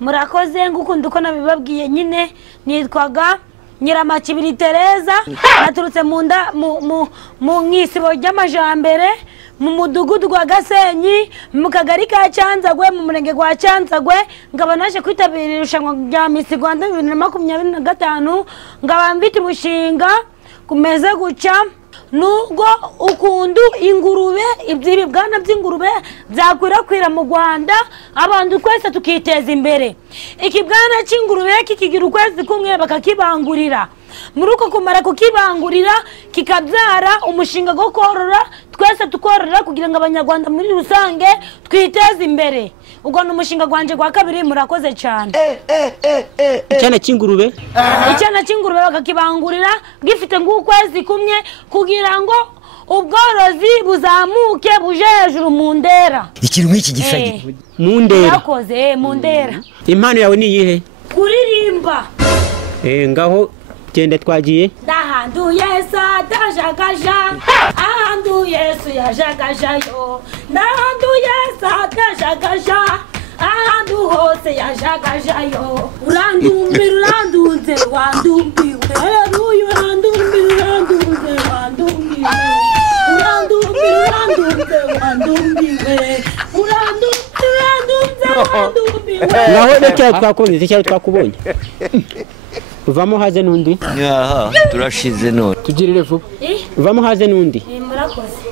murakoze ngukunda uko nabibabwiye nyine nitwaga Nyiramakibiri Tereza naturutse mu nkisibo ry'amajambere mu mudugudu gwa Gasenyi mu kagari ka Cyanzagwe mu murenge gwa Cyanzagwe ngaba naje kwitabira irushanwa rya Miss Rwanda 2025 ngaba mfite umushinga kumeze guca nubwo ukundu ingurube ibyibibwana by'ingurube byakwirakwira mu Rwanda abantu twese tukiteza imbere ikibwana cy'ingurube kikigira ukwezi kumwe bakakibangurira muri uko kumara kukibangurira kikabyara umushinga go korora twese tukorora kugira ngo abanyarwanda muri rusange twiteze imbere ubwo n'umushinga gwanje gwa kabiri murakoze cyane icyana cy'ingurube bakakibangurira gifite ng'ukwezi kumwe kugira ngo ubworozi buzamuke buje hejuru mu ndera ikintu nk'iki gisagi mu ndera murakoze mu ndera impano yawe ni iyihe kuririmba ngaho genda twagiye ndahanduye sadajagaja ahanduye Yesu yajagajayo ndahanduye sadajagaja ahandu hose yajagajayo urandunze wandumbiwe haleluya urandunze wandumbiwe ngaho reka twakubonye uvamo haze n'undi turashize none tugirire vuba uvamo haze n'undi murakoze